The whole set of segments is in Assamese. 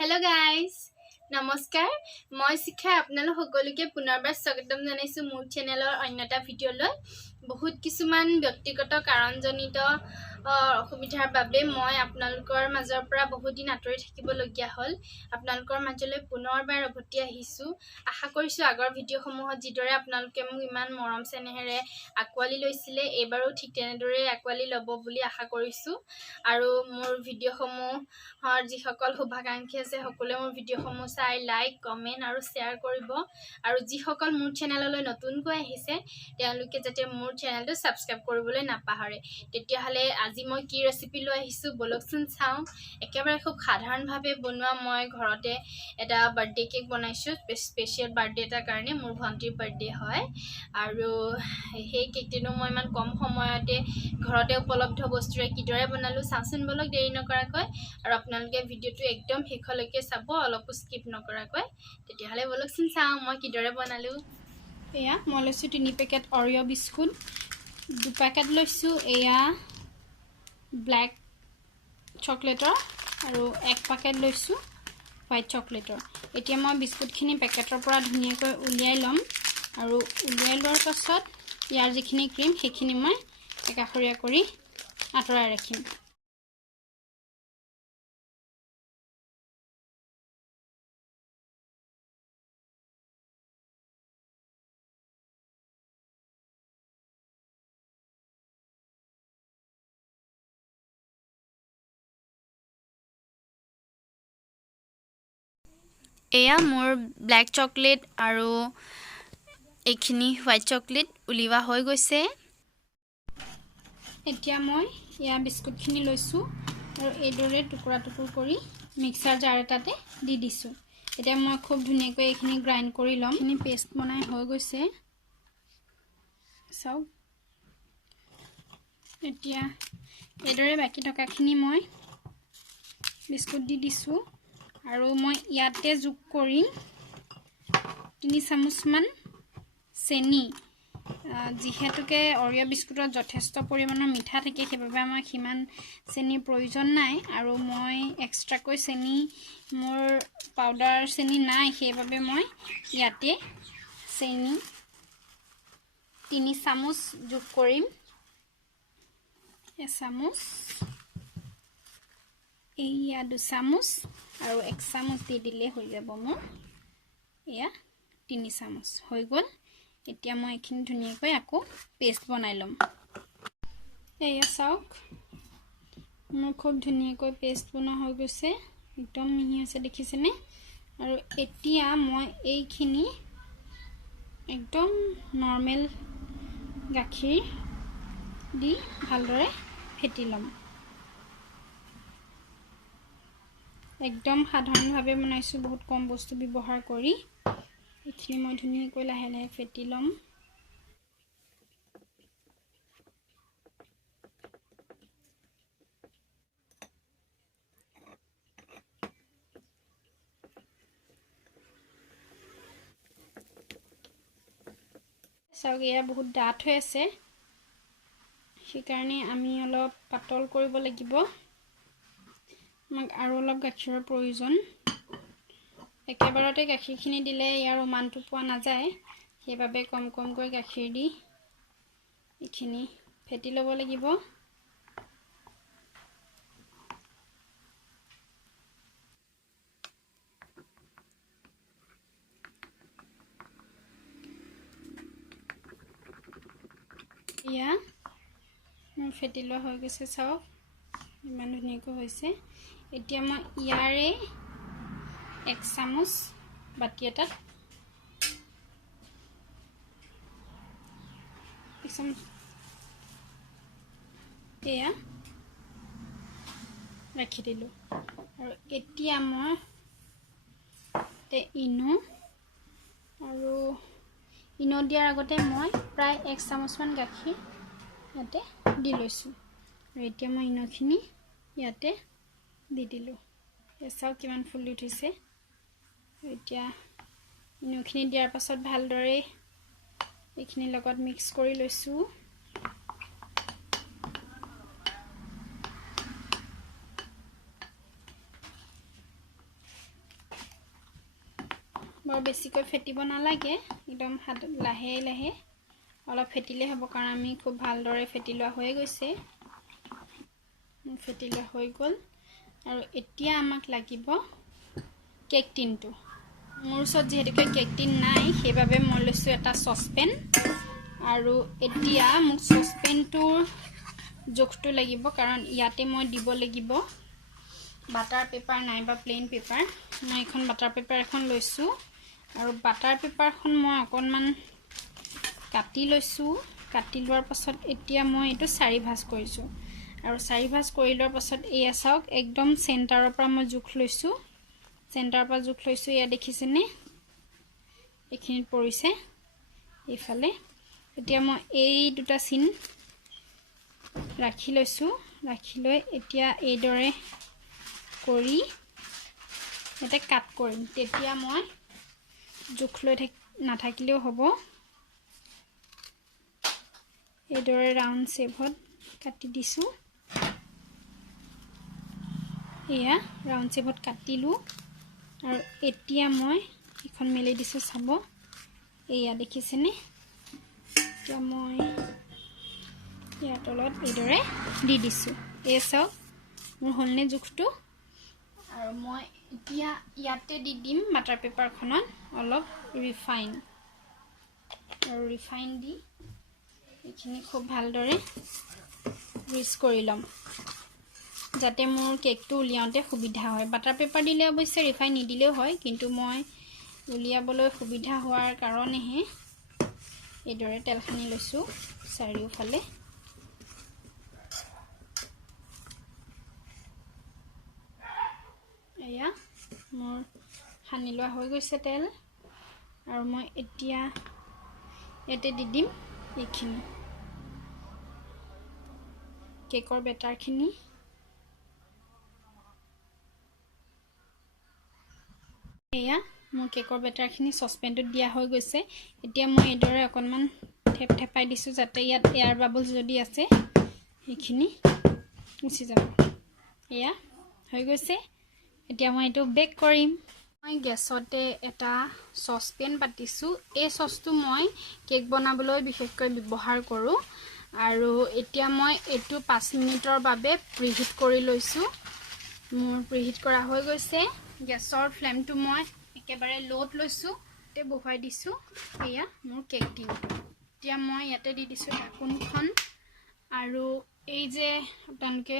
Hello guys, নমস্কাৰ মই শিখা আপোনালোক সকলোকে পুনৰবাৰ স্বাগতম জনাইছো মোৰ চেনেলৰ অন্যটা ভিডিঅলৈ বহুত কিছুমান ব্যক্তিগত কাৰণজনিত অসুবিধাৰ বাবে মই আপোনালোকৰ মাজৰ পৰা বহুত দিন আঁতৰি থাকিবলগীয়া হ'ল আপোনালোকৰ মাজলৈ পুনৰবাৰ উভতি আহিছো আশা কৰিছো আগৰ ভিডিঅ'সমূহত যিদৰে আপোনালোকে মোক ইমান মৰম চেনেহেৰে আকোৱালি লৈছিলে এবাৰো ঠিক তেনেদৰে আকোৱালি ল'ব বুলি আশা কৰিছো আৰু মোৰ ভিডিঅ'সমূহৰ যিসকল শুভাকাংক্ষী আছে সকলোৱে মোৰ ভিডিঅ'সমূহ চাই লাইক কমেন্ট আৰু শ্বেয়াৰ কৰিব আৰু যিসকল মোৰ চেনেললৈ নতুনকৈ আহিছে তেওঁলোকে যাতে মোৰ চেনেলটো সাবস্ক্ৰাইব কৰিবলৈ নাপাহৰে তেতিয়াহলে আজি মই কি ৰেচিপি লৈ আহিছো বলকচোন চাও একেবাৰে খুব সাধাৰণভাৱে বনোৱা মই ঘৰতে এটা বাৰ্থডে কেক বনাইছো স্পেশাল বাৰ্থডে এটাৰ কাৰণে মোৰ ভন্টিৰ বাৰ্থডে হয় আৰু সেই কেকটো মই ইমান কম সময়তে ঘৰতে উপলব্ধ বস্তুৰে কিদৰে বনালো চাওচোন বলক দেৰি নকৰাকৈ আৰু আপোনালোকে ভিডিঅ'টো একদম শেষলৈকে চাব অলপো স্কিপ নকৰাকৈ তেতিয়াহলে বলকচোন চাও মই কিদৰে বনালো এয়া মই লৈছো 3 পেকেট অৰিঅ বিস্কুট 2 পেকেট লৈছো এয়া ব্ল্যাক চকলেটৰ আৰু 1 পেকেট লৈছো হোৱাইট চকলেটৰ এতিয়া মই বিস্কুটখিনি পেকেটৰ পৰা ধুনীয়াকৈ উলিয়াই লম আৰু উলিয়াই লোৱাৰ পাছত ইয়াৰ যিখিনি ক্ৰীম সেইখিনি মই একাখৰীয়া কৰি আঁতৰাই ৰাখিম এয়া মোৰ ব্ল্যাক চকলেট আৰু এইখিনি হোৱাইট চকলেট উলিওৱা হৈ গৈছে এতিয়া মই ইয়া বিস্কুটখিনি লৈছো আৰু এইদৰে টুকুৰা টুকুৰ কৰি মিক্সাৰ জাৰ এটাতে দি দিছো এতিয়া মই খুব ধুনীয়াকৈ এইখিনি গ্ৰাইণ্ড কৰি লম এইখিনি পেষ্ট বনাই হৈ গৈছে চাও এতিয়া এইদৰে বাকি টকাখিনি মই বিস্কুট দি দিছো আৰু মই ইয়াতে যোগ কৰিম 3 চামুচমান চেনি যিহেতুকে অৰিঅ বিস্কুটত যথেষ্ট পৰিমাণৰ মিঠা থাকে সেইবাবে আমাৰ কিমান চেনিৰ প্ৰয়োজন নাই আৰু মই এক্সট্ৰাকৈ চেনি মোৰ পাউডাৰ চেনি নাই সেইবাবে মই ইয়াতে চেনি 3 চামুচ যোগ কৰিম 1 চামুচ এয়া 2 চামুচ আৰু 1 চামুচ দি দিলে হৈ যাব মোৰ এয়া 3 চামুচ হৈ গল এতিয়া মই এইখিনি ধুনীয়াকৈ আকৌ পেষ্ট বনাই লম এয়া চাওক মোৰ খুব ধুনীয়াকৈ পেষ্ট বনা হৈ গৈছে একদম মিহি আছে দেখিছেনে আৰু এতিয়া মই এইখিনি একদম নৰমেল গাখীৰ দি ভালদৰে ফেটি লম একদম সাধাৰণভাৱে বনাইছো বহুত কম বস্তু ব্যৱহাৰ কৰি এইখিনি মই ধুনীয়াকৈ লাহে লাহে ফেটি লম চাওক এয়া বহুত ডাঠ হৈ আছে সেইকাৰণে আমি অলপ পাতল কৰিব লাগিব আমাক আৰু অলপ গাখীৰৰ প্ৰয়োজন একেবাৰতে গাখীৰখিনি দিলে ইয়াৰ মানটো পোৱা নাযায় সেইবাবে কম কমকৈ গাখীৰ দি এইখিনি ফেটি ল'ব লাগিব ইয়া মোৰ ফেটি লোৱা হৈ গৈছে চাওক ইমান ধুনীয়াকৈ হৈছে এতিয়া মই ইয়াৰে 1 চামুচ বাটি এটাত 1 চামুচ এয়া ৰাখি দিলো আৰু এতিয়া মই ইনো আৰু ইনো দিয়াৰ আগতে মই প্ৰায় 1 চামুচমান গাখীৰ ইয়াতে দি লৈছো আৰু এতিয়া মই ইনোখিনি ইয়াতে দি দিলো এছাও কিমান ফুলি উঠিছে এতিয়া ইনোখিনি দিয়াৰ পাছত ভালদৰে এইখিনি লগত মিক্স কৰি লৈছো বৰ বেছিকৈ ফেটিব নালাগে, একদম লাহে লাহে অলপ ফেটিলে হ'ব, কাৰণ আমি খুব ভালদৰে ফেটি লোৱা হৈ গৈছে। ফেটি লোৱা হৈ গ'ল। আৰু এতিয়া আমাক লাগিব কেক টিনটো। মোৰ ওচৰত যিহেতুকে কেক টিন নাই, সেইবাবে মই লৈছোঁ এটা চচপেন। আৰু এতিয়া মোক চচপেনটোৰ জোখটো লাগিব, কাৰণ ইয়াতে মই দিব লাগিব বাটাৰ পেপাৰ নাইবা প্লেইন পেপাৰ। মই এখন বাটাৰ পেপাৰ এখন লৈছোঁ, আৰু বাটাৰ পেপাৰখন মই অকণমান কাটি লৈছোঁ। কাটি লোৱাৰ পাছত এতিয়া মই এইটো 4 ভাঁজ কৰিছোঁ, আৰু 4 ভাঁজ কৰি লোৱাৰ পাছত এয়া চাওক, একদম চেণ্টাৰৰ পৰা মই জোখ লৈছোঁ। চেণ্টাৰৰ পৰা জোখ লৈছোঁ, এয়া দেখিছেনে, এইখিনিত পৰিছে এইফালে। এতিয়া মই এই দুটা চিন ৰাখি লৈছোঁ। ৰাখি লৈ এতিয়া এইদৰে কৰি ইয়াতে কাট কৰিম। তেতিয়া মই জোখ লৈ নাথাকিলেও হ'ব। এইদৰে ৰাউণ্ড শ্বেপত কাটি দিছোঁ। এয়া ৰাউণ্ড শ্বেপত কাটিলোঁ, আৰু এতিয়া মই এখন মেলি দিছোঁ, চাব এয়া দেখিছেনে। এতিয়া মই ইয়াৰ তলত এইদৰে দি দিছোঁ। এই চাওক মোৰ হ'লনে জোখটো। আৰু মই এতিয়া ইয়াতে দি দিম বাটাৰ পেপাৰখনত অলপ ৰিফাইন, আৰু ৰিফাইন দি এইখিনি খুব ভালদৰে মিক্স কৰি ল'ম, যাতে মোৰ কেকটো উলিয়াওঁতে সুবিধা হয়। বাটাৰ পেপাৰ দিলে অৱশ্যে ৰিফাইন নিদিলেও হয়, কিন্তু মই উলিয়াবলৈ সুবিধা হোৱাৰ কাৰণেহে এইদৰে তেল সানি লৈছোঁ চাৰিওফালে। এয়া মোৰ সানি লোৱা হৈ গৈছে তেল, আৰু মই এতিয়া ইয়াতে দি দিম এইখিনি কেকৰ বেটাৰখিনি। এয়া মোৰ কেকৰ বেটাৰখিনি চচপেনটোত দিয়া হৈ গৈছে। এতিয়া মই এইদৰে অকণমান থেপথেপাই দিছোঁ, যাতে ইয়াত এয়াৰ বাবলছ যদি আছে সেইখিনি গুচি যাব। এয়া হৈ গৈছে। এতিয়া মই এইটো বেক কৰিম। মই গেছতে এটা চচপেন পাতিছোঁ। এই চচটো মই কেক বনাবলৈ বিশেষকৈ ব্যৱহাৰ কৰোঁ। আৰু এতিয়া মই এইটো 5 মিনিটৰ বাবে প্ৰিহিট কৰি লৈছোঁ। মোৰ প্ৰিহিট কৰা হৈ গৈছে। গেছৰ ফ্লেমটো মই একেবাৰে ল'ত লৈছোঁ, ইয়াতে বহুৱাই দিছোঁ। এয়া মোৰ কেক টিন। এতিয়া মই ইয়াতে দি দিছোঁ ঢাকোনখন, আৰু এই যে আপোনালোকে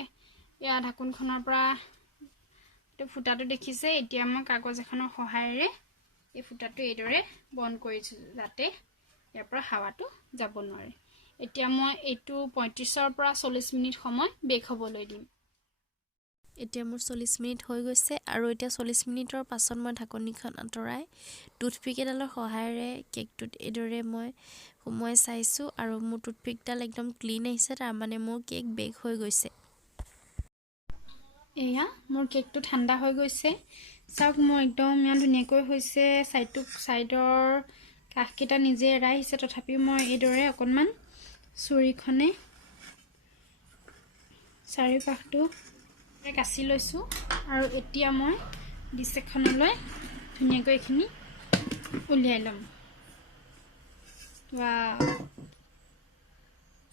এয়া ঢাকোনখনৰ পৰা ফুটাটো দেখিছে। এতিয়া মই কাগজ এখনৰ সহায়েৰে এই ফুটাটো এইদৰে বন্ধ কৰিছোঁ, যাতে ইয়াৰ পৰা হাৱাটো যাব নোৱাৰে। এতিয়া মই এইটো 35ৰ পৰা 40 মিনিট সময় বেক হ'বলৈ দিম। এতিয়া মোৰ 40 মিনিট হৈ গৈছে, আৰু এতিয়া 40 মিনিটৰ পাছত মই ঢাকনিখন আঁতৰাই টুথপিক এডালৰ সহায়েৰে কেকটোত এইদৰে মই সুমুৱাই চাইছোঁ, আৰু মোৰ টুথপিকডাল একদম ক্লিন আহিছে, তাৰমানে মোৰ কেক বেক হৈ গৈছে। এয়া মোৰ কেকটো ঠাণ্ডা হৈ গৈছে। চাওক মোৰ একদম ইমান ধুনীয়াকৈ হৈছে। ছাইডৰ কাষকেইটা নিজে এৰাই আহিছে, তথাপিও মই এইদৰে অকণমান চুৰিখনে চাৰিওকাষটো কাচি লৈছোঁ। আৰু এতিয়া মই ডিছ এখনলৈ ধুনীয়াকৈ এইখিনি উলিয়াই ল'ম।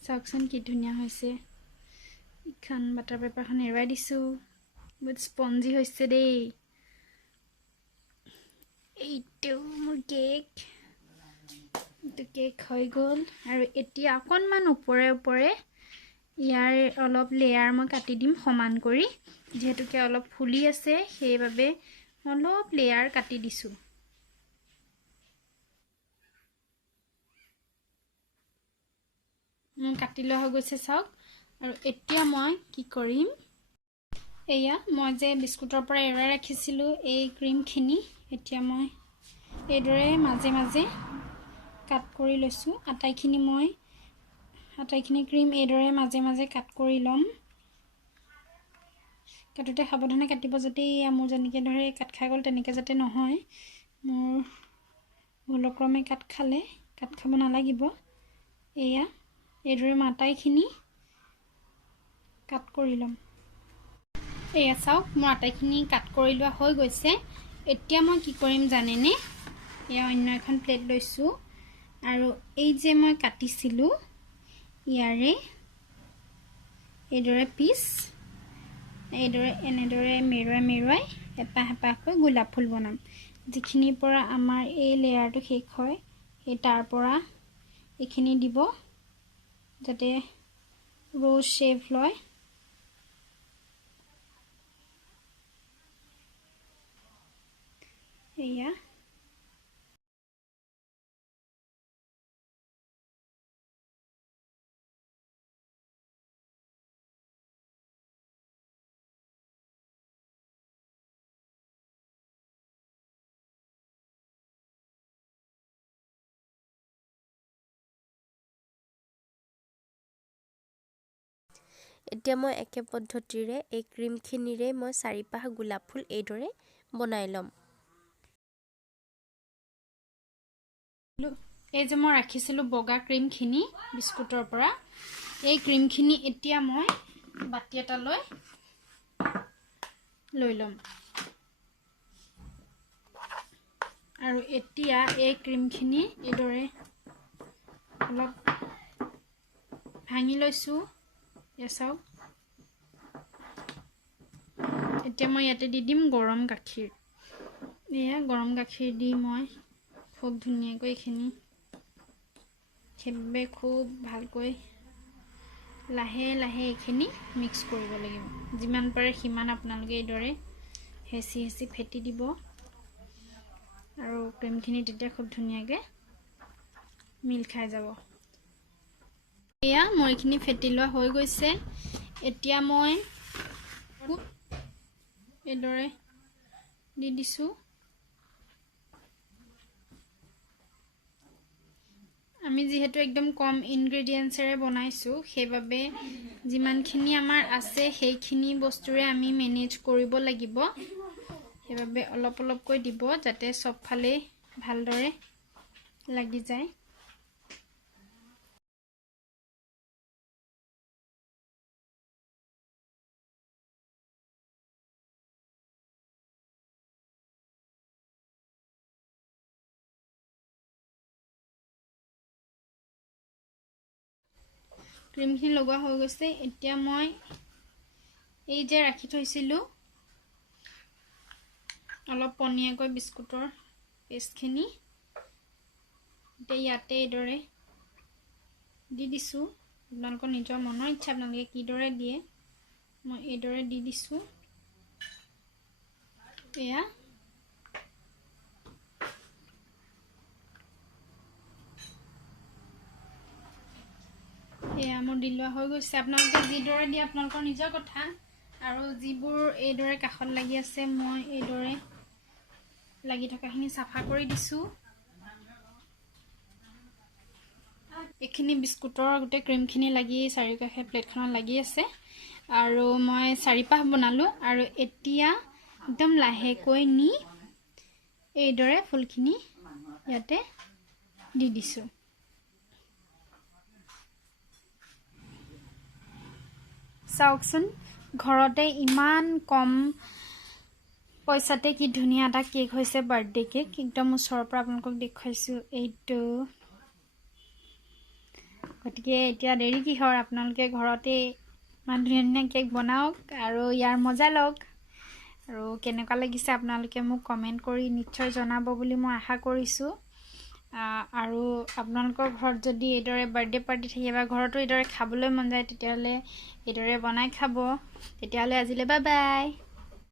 চাওকচোন কি ধুনীয়া হৈছে। ইখন বাটাৰ পেপাৰখন এৰুৱাই দিছোঁ। বহুত স্পঞ্জি হৈছে দেই। এইটো মোৰ কেক। এইটো কেক হৈ গ'ল। আৰু এতিয়া অকণমান ওপৰে ওপৰে ইয়াৰ অলপ লেয়াৰ মই কাটি দিম সমান কৰি, যিহেতুকে অলপ ফুলি আছে, সেইবাবে অলপ লেয়াৰ কাটি দিছোঁ। মোৰ কাটি লোৱা হৈ গৈছে চাওক। আৰু এতিয়া মই কি কৰিম, এয়া মই যে বিস্কুটৰ পৰা এৰাই ৰাখিছিলোঁ এই ক্ৰীমখিনি, এতিয়া মই এইদৰে মাজে মাজে কাট কৰি লৈছোঁ। আটাইখিনি ক্ৰীম এইদৰে মাজে মাজে কাট কৰি ল'ম। কাটোতে সাৱধানে কাটিব, যাতে মোৰ যেনেকৈ ধৰে কাট খাই গ'ল তেনেকৈ যাতে নহয়। মোৰ ভুলক্ৰমে কাট খাব নালাগিব। এয়া এইদৰে মই আটাইখিনি কাট কৰি ল'ম। এয়া চাওক মোৰ আটাইখিনি কাট কৰি লোৱা হৈ গৈছে। এতিয়া মই কি কৰিম জানেনে, এয়া অন্য এখন প্লেট লৈছোঁ আৰু এই যে মই কাটিছিলোঁ ইয়াৰে এইদৰে পিচ এইদৰে এনেদৰে মেৰুৱাই এপাহ এপাহকৈ গোলাপ ফুল বনাম যিখিনিৰ পৰা আমাৰ এই লেয়াৰটো শেষ হয় সেই তাৰ পৰা এইখিনি দিব যাতে ৰ'জ শ্বেপ লয় এয়া এতিয়া মই একে পদ্ধতিৰে এই ক্ৰীমখিনিৰে মই 4পাহ গোলাপ ফুল এইদৰে বনাই ল'ম এই যে মই ৰাখিছিলোঁ বগা ক্ৰীমখিনি বিস্কুটৰ পৰা এই ক্ৰীমখিনি এতিয়া মই বাটি এটা লৈ ল'ম আৰু এতিয়া এই ক্ৰীমখিনি এইদৰে অলপ ভাঙি লৈছোঁ চাওক এতিয়া মই ইয়াতে দি দিম গৰম গাখীৰ এয়া গৰম গাখীৰ দি মই খুব ধুনীয়াকৈ এইখিনি খুব ভালকৈ লাহে লাহে এইখিনি মিক্স কৰিব লাগিব যিমান পাৰে সিমান আপোনালোকে এইদৰে হেঁচি ফেটি দিব আৰু ক্ৰীমখিনি তেতিয়া খুব ধুনীয়াকৈ মিল খাই যাব এয়া মোৰ এইখিনি ফেটি লোৱা হৈ গৈছে এতিয়া মই এইদৰে দি দিছোঁ আমি যেহেতু একদম কম ইনগ্ৰেডিয়েন্টছেৰে বনাইছোঁ সেইবাবে যিমানখিনি আমাৰ আছে সেইখিনি বস্তুৰে আমি মেনেজ কৰিব লাগিব সেইবাবে অলপ অলপকৈ দিব যাতে সবফালে ভালদৰে লাগি যায় ক্ৰীমখিনি লগোৱা হৈ গৈছে এতিয়া মই এই যে ৰাখি থৈছিলোঁ অলপ পনীয়াকৈ বিস্কুটৰ পেষ্টখিনি এতিয়া ইয়াতে এইদৰে দি দিছোঁ আপোনালোকৰ নিজৰ মনৰ ইচ্ছা আপোনালোকে কিদৰে দিয়ে মই এইদৰে দি দিছোঁ এয়া এয়া মোৰ দি লোৱা হৈ গৈছে আপোনালোকে যিদৰে দিয়ে আপোনালোকৰ নিজৰ কথা আৰু যিবোৰ এইদৰে কাষত লাগি আছে মই এইদৰে লাগি থকাখিনি চাফা কৰি দিছোঁ এইখিনি বিস্কুটৰ গোটেই ক্ৰীমখিনি লাগি চাৰিওকাষে প্লেটখনত লাগি আছে আৰু মই 4পাহ বনালোঁ আৰু এতিয়া একদম লাহেকৈ নি এইদৰে ফুলখিনি ইয়াতে দি দিছোঁ চাওকচোন ঘৰতে ইমান কম পইচাতে কি ধুনীয়া এটা কেক হৈছে বাৰ্থডে কেক একদম ওচৰৰ পৰা আপোনালোকক দেখুৱাইছোঁ এইটো গতিকে এতিয়া দেৰি কিহৰ আপোনালোকে ঘৰতে ইমান ধুনীয়া ধুনীয়া কেক বনাওক আৰু ইয়াৰ মজা লওক আৰু কেনেকুৱা লাগিছে আপোনালোকে মোক কমেণ্ট কৰি নিশ্চয় জনাব বুলি মই আশা কৰিছোঁ আৰু আপোনালোকৰ ঘৰত যদি এইদৰে বাৰ্থডে পাৰ্টি থাকে বা ঘৰতো এইদৰে খাবলৈ মন যায় তেতিয়াহ'লে এইদৰে বনাই খাব তেতিয়াহ'লে আজিলৈ বাই বাই